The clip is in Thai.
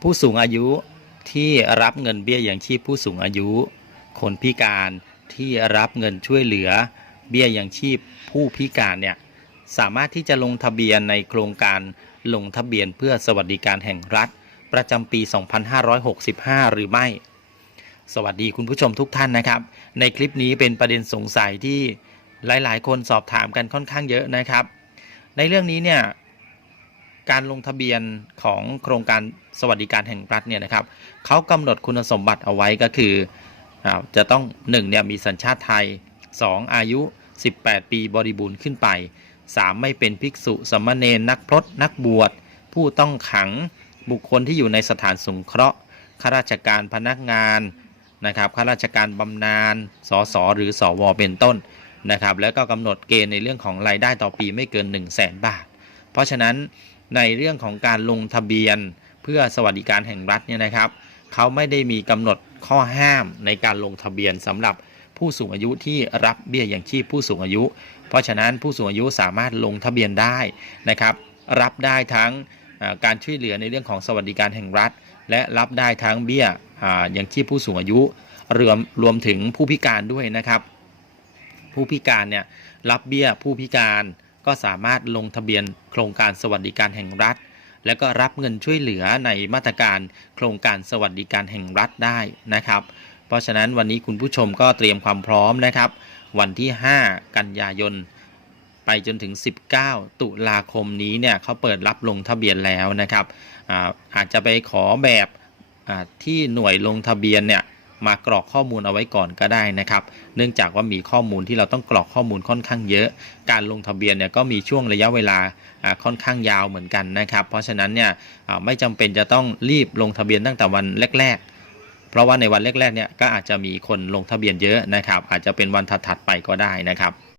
ผู้สูงอายุที่รับเงินเบี้ยยังชีพผู้สูงอายุ คนพิการที่รับเงินช่วยเหลือเบี้ยยังชีพผู้พิการเนี่ยสามารถที่จะลงทะเบียนในโครงการลงทะเบียนเพื่อสวัสดิการแห่งรัฐ ประจำปี 2565 หรือไม่ สวัสดีคุณผู้ชมทุกท่านนะครับ ในคลิปนี้เป็นประเด็นสงสัยที่หลาย ๆ คนสอบถามกันค่อนข้างเยอะนะครับ ในเรื่องนี้เนี่ย การลงทะเบียนของโครงการสวัสดิการแห่งรัฐเนี่ยนะครับเขากำหนดคุณสมบัติเอาไว้ก็คือจะต้อง1เนี่ยมีสัญชาติไทย 2 อายุ 18 ปีบริบูรณ์ขึ้นไป 3 ไม่เป็นภิกษุสามเณรนักพรตนักบวช ผู้ต้องขังบุคคลที่อยู่ในสถานสงเคราะห์ข้าราชการพนักงานนะครับข้าราชการบำนาญสสหรือสวเป็นต้นนะครับแล้วก็กำหนดเกณฑ์ในเรื่องของรายได้ต่อปีไม่เกิน 1 0 0 0 0แสนบาท เพราะฉะนั้น ในเรื่องของการลงทะเบียน เพื่อสวัสดิการแห่งรัฐเนี่ยนะครับ เขาไม่ได้มีกำหนดข้อห้ามในการลงทะเบียนสำหรับผู้สูงอายุที่รับเบี้ยอยังชีพผู้สูงอายุ เพราะฉะนั้นผู้สูงอายุสามารถลงทะเบียนได้นะครับ รับได้ทั้งการช่วยเหลือในเรื่องของสวัสดิการแห่งรัฐ และรับได้ทั้งเบี้ยอย่างชีพผู้สูงอายุรวมรวมถึงผู้พิการด้วยนะครับ ผู้พิการเนี่ยรับเบี้ยผู้พิการ ก็สามารถลงทะเบียนโครงการสวัสดิการแห่งรัฐ และก็รับเงินช่วยเหลือในมาตรการโครงการสวัสดิการแห่งรัฐได้นะครับ เพราะฉะนั้นวันนี้คุณผู้ชมก็เตรียมความพร้อมนะครับ วันที่ 5 กันยายนไปจนถึง 19 ตุลาคมนี้เนี่ยเขาเปิดรับลงทะเบียนแล้วนะครับอาอาจจะไปขอแบบที่หน่วยลงทะเบียนเนี่ย มากรอกข้อมูลเอาไว้ก่อนก็ได้นะครับ เนื่องจากว่ามีข้อมูลที่เราต้องกรอกข้อมูลค่อนข้างเยอะ การลงทะเบียนเนี่ยก็มีช่วงระยะเวลาค่อนข้างยาวเหมือนกันนะครับ เพราะฉะนั้นเนี่ยไม่จำเป็นจะต้องรีบลงทะเบียนตั้งแต่วันแรก ๆเพราะว่าในวันแรกๆเนี่ยก็อาจจะมีคนลงทะเบียนเยอะนะครับ อาจจะเป็นวันถัดๆไปก็ได้นะครับ